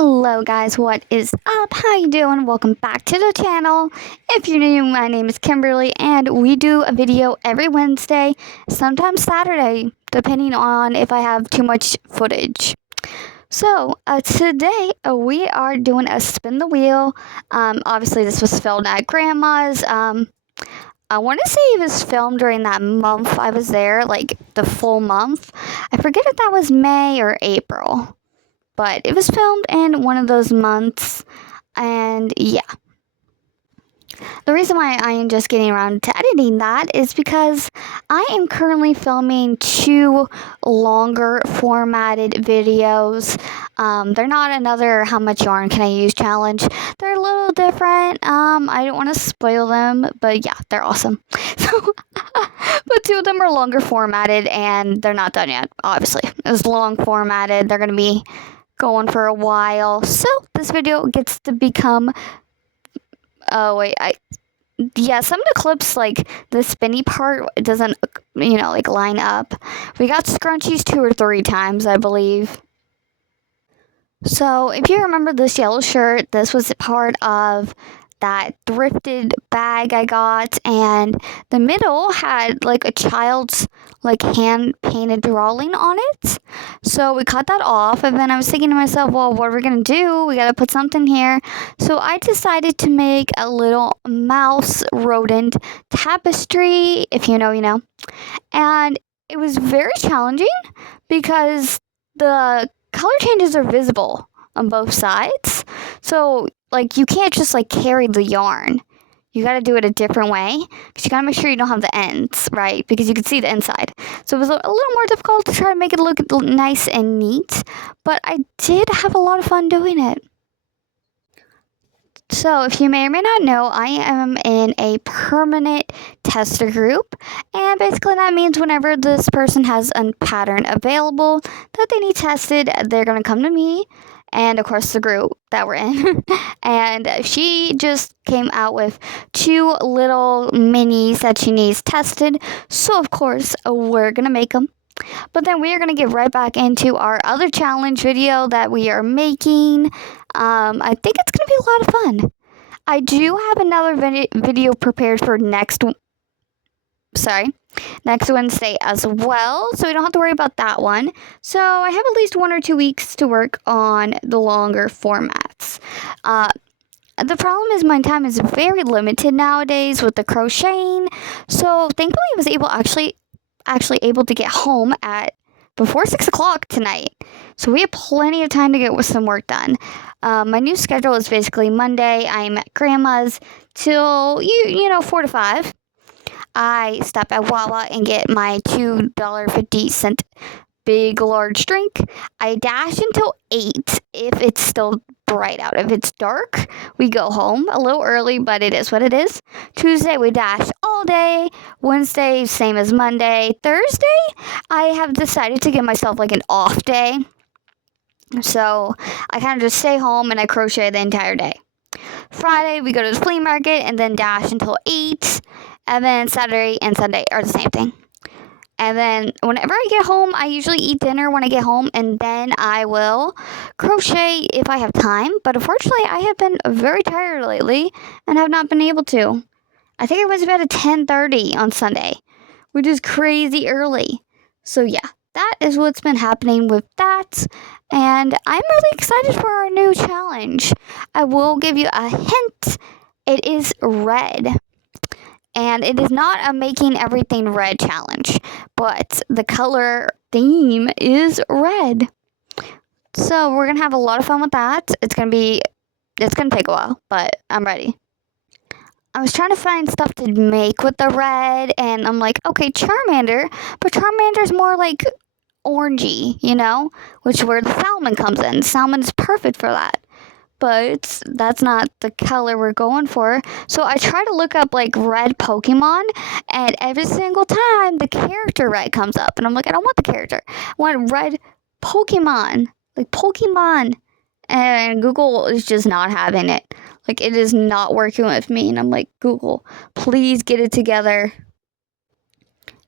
Hello guys, what is up? How you doing? Welcome back to the channel. If you're new, my name is Kimberly and we do a video every Wednesday, sometimes Saturday, depending on if I have too much footage. So today we are doing a spin the wheel. Obviously this was filmed at grandma's. I want to say it was filmed during that month I was there, like the full month. I forget if that was May or April. But it was filmed in one of those months, and yeah. The reason why I am just getting around to editing that is because I am currently filming two longer formatted videos. They're not another how much yarn can I use challenge. They're a little different. I don't want to spoil them, but yeah, they're awesome. So, but two of them are longer formatted, and they're not done yet, obviously. It was long formatted. They're going to be going for a while, so this video gets to become some of the clips, like the spinny part, doesn't like line up. We got scrunchies 2 or 3 times, I believe. So if you remember this yellow shirt, this was part of that thrifted bag I got, and the middle had like a child's like hand painted drawing on it. So we cut that off, and then I was thinking to myself, well, what are we gonna do? We gotta put something here. So I decided to make a little mouse rodent tapestry. If you know, you know. And it was very challenging because the color changes are visible on both sides. So like you can't just like carry the yarn. You got to do it a different way because you got to make sure you don't have the ends, right? Because you can see the inside. So it was a little more difficult to try to make it look nice and neat, but I did have a lot of fun doing it. So if you may or may not know, I am in a permanent tester group, and basically that means whenever this person has a pattern available that they need tested, they're going to come to me and of course the group that we're in. And she just came out with 2 little minis that she needs tested, so of course we're going to make them. But then we are going to get right back into our other challenge video that we are making. I think it's going to be a lot of fun. I do have another video prepared for next Wednesday as well, so we don't have to worry about that one. So I have at least 1 or 2 weeks to work on the longer formats. The problem is my time is very limited nowadays with the crocheting, so thankfully I was actually able to get home at before 6 o'clock tonight. So we have plenty of time to get some work done. My new schedule is basically Monday, I'm at grandma's till, 4 to 5. I stop at Wawa and get my $2.50 big large drink. I dash until 8 if it's still bright out. If it's dark, we go home a little early, but it is what it is. Tuesday, we dash all day. Wednesday, same as Monday. Thursday, I have decided to give myself like an off day. So I kind of just stay home and I crochet the entire day. Friday, we go to the flea market and then dash until 8. And then Saturday and Sunday are the same thing. And then whenever I get home, I usually eat dinner when I get home, and then I will crochet if I have time. But unfortunately, I have been very tired lately and have not been able to. I think I went to bed at 10:30 on Sunday, which is crazy early. So yeah, that is what's been happening with that. And I'm really excited for our new challenge. I will give you a hint. It is red. And it is not a making everything red challenge, but the color theme is red. So we're going to have a lot of fun with that. It's going to take a while, but I'm ready. I was trying to find stuff to make with the red, and I'm like, okay, Charmander, but Charmander's more like orangey, which where the salmon comes in. Salmon is perfect for that. But that's not the color we're going for. So I try to look up like red Pokemon, and every single time the character red comes up, and I'm like, I don't want the character. I want red Pokemon, like Pokemon. And Google is just not having it. Like, it is not working with me, and I'm like, Google, please get it together.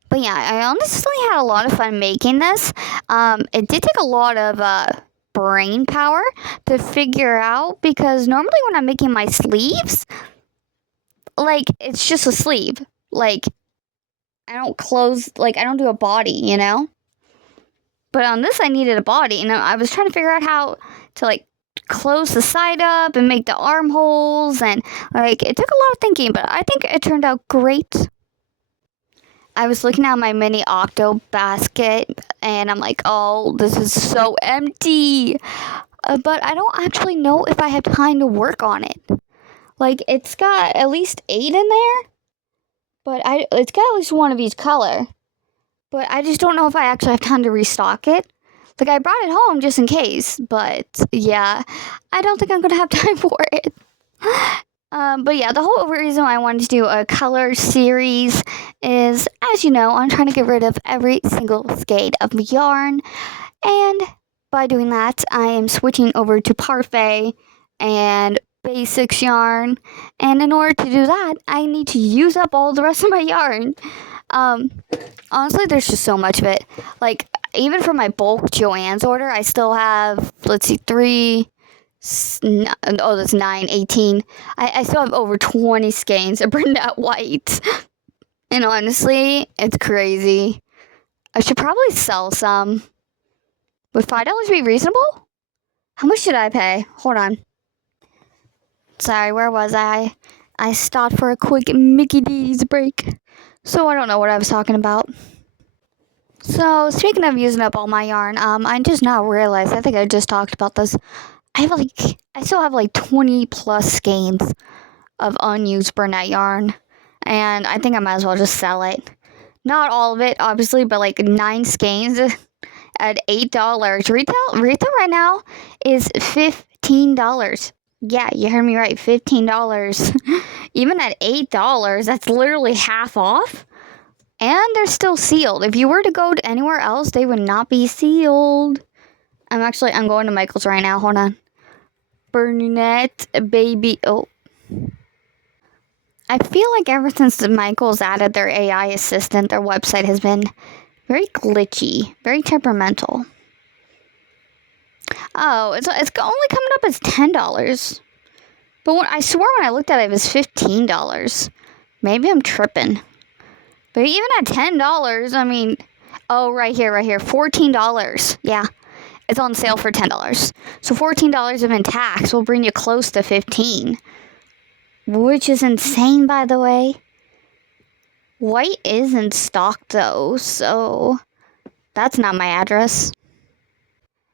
But yeah, I honestly had a lot of fun making this. It did take a lot of brain power to figure out, because normally when I'm making my sleeves, like, it's just a sleeve. Like, I don't do a body, you know? But on this, I needed a body, and I was trying to figure out how to, like, close the side up and make the armholes, and, like, it took a lot of thinking, but I think it turned out great. I was looking at my mini octo basket, and I'm like, oh, this is so empty. But I don't actually know if I have time to work on it. Like, it's got at least 8 in there, but it's got at least one of each color. But I just don't know if I actually have time to restock it. Like, I brought it home just in case, but yeah, I don't think I'm going to have time for it. But yeah, the whole reason why I wanted to do a color series is, as you know, I'm trying to get rid of every single skein of yarn. And by doing that, I am switching over to Parfait and Basics yarn. And in order to do that, I need to use up all the rest of my yarn. Honestly, there's just so much of it. Like, even for my bulk Joann's order, I still have, let's see, 9, 18. I still have over 20 skeins of Brunette White. And honestly, it's crazy. I should probably sell some. Would $5 be reasonable? How much should I pay? Hold on. Sorry, where was I? I stopped for a quick Mickey D's break. So I don't know what I was talking about. So, speaking of using up all my yarn, I just now realized, I think I just talked about this. I still have like 20 plus skeins of unused Brunette yarn. And I think I might as well just sell it. Not all of it, obviously, but like 9 skeins at $8. Retail right now is $15. Yeah, you heard me right, $15. Even at $8, that's literally half off. And they're still sealed. If you were to go to anywhere else, they would not be sealed. I'm going to Michael's right now. Hold on. Brunette baby. Oh. I feel like ever since Michael's added their AI assistant, their website has been very glitchy, very temperamental. Oh, it's only coming up as $10. But I swear when I looked at it, it was $15. Maybe I'm tripping. But even at $10, I mean, oh, right here, $14. Yeah, it's on sale for $10. So $14 of in tax will bring you close to $15, which is insane, by the way. White is in stock, though, so that's not my address.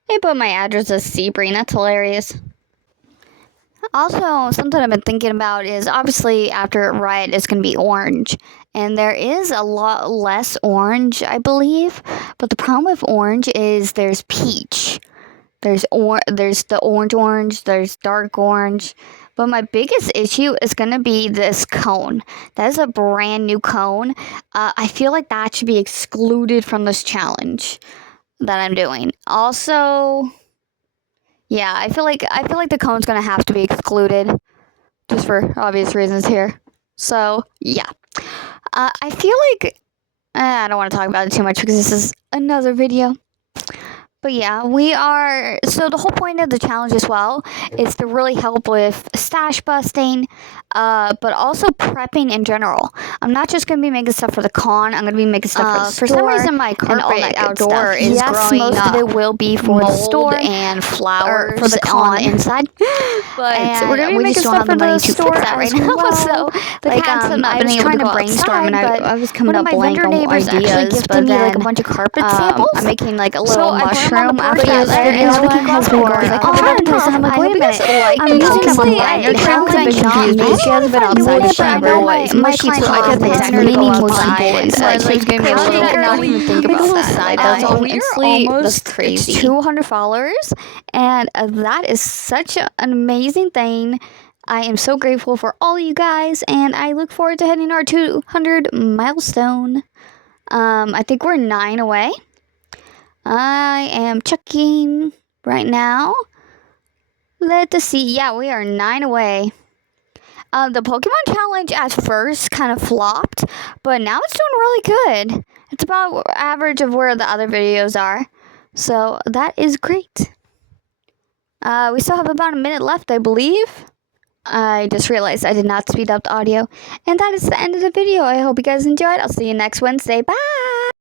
They put my address as Sebring. That's hilarious. Also, something I've been thinking about is, obviously after Riot it's going to be orange, and there is a lot less orange, I believe, but the problem with orange is there's peach, there's the orange, there's dark orange, but my biggest issue is going to be this cone. That is a brand new cone. I feel like that should be excluded from this challenge that I'm doing. Also, yeah, I feel like the cone's gonna have to be excluded, just for obvious reasons here. So yeah, I feel like I don't want to talk about it too much because this is another video. But yeah, so the whole point of the challenge as well is to really help with stash busting, but also prepping in general. I'm not just going to be making stuff for the con, I'm going to be making stuff for the store. For some reason, my carpet outdoor is growing most of it will be for the store and flowers for the con inside. But we're going to be making stuff for the store right now. So I was trying to brainstorm, and I was coming up blank on ideas, but then like a bunch of carpet samples. I'm making like a little mushroom. After there, and everything has been going. I called it and I'm like, wait a minute, I'm using a blender. How could I not use? She hasn't been outside the chamber. My client's like mini mushy boys. Like, not even think about that. That's honestly that's crazy. 200 followers, and that is such an amazing thing. I am so grateful for all you guys, and I look forward to hitting our 200 milestone. I think we're 9 away. I am checking right now. Let's see. Yeah, we are 9 away. The Pokemon challenge at first kind of flopped, but now it's doing really good. It's about average of where the other videos are. So that is great. We still have about a minute left, I believe. I just realized I did not speed up the audio. And that is the end of the video. I hope you guys enjoyed. I'll see you next Wednesday. Bye!